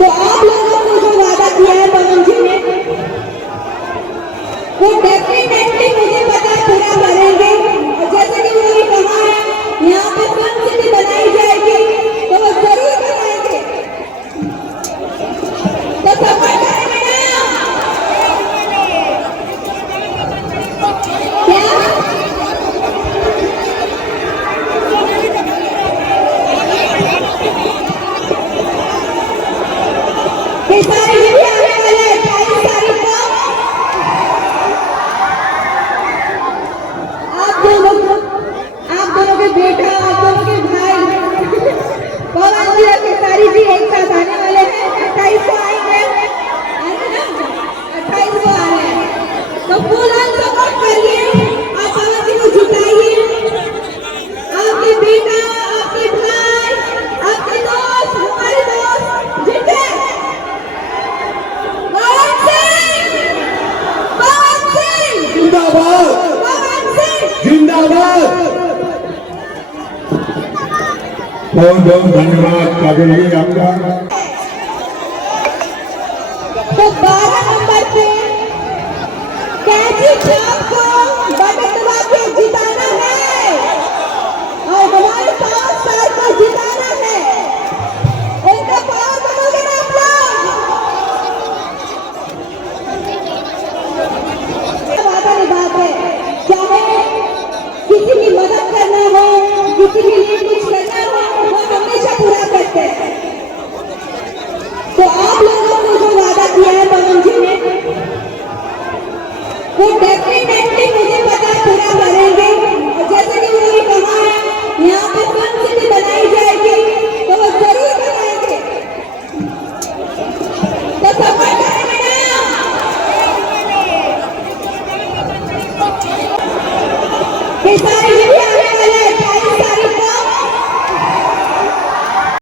तो आप लोगों को जो वादा किया है पवन जी ने, वो डेफिनेटली मुझे पता है पूरा करेंगे। जैसे कि उन्होंने कहा है यहाँ पे फिल्म सिटी बनाई जाएगी, तो वो जरूर बनाएंगे। तो सपोर्ट करेंगे ना? क्या खेसारी जी भी आने वाले हैं 28 तारीख को। आप दोनों के बेटा, आप दोनों के भाई पवन जी और खेसारी जी एक साथ आने वाले हैं। 28 को आएंगे, आएंगे ना? 28 को आ रहे हैं, तो फुल ऑन सपोर्ट करिए और पवन जी को जिताइए। आपके बेटा, आपके भाई, आपके दोस्त, हमारे दोस्त जीते। जिंदाबाद जिंदाबाद। बहुत बहुत धन्यवाद काजल जी आपका। तो 12 नंबर पे कैची छाप को बटन दबा के जिताना है और हमारे 5 साल को जिताना है। इनका पावर बनोगे ना आप लोग? वादा निभाते हैं, चाहे किसी की मदद करना हो, किसी के लिए कुछ करना हो, वो हमेशा पूरा करते हैं। तो आप लोगों को जो वादा किया है पवन जी ने, वो डेफिनेटली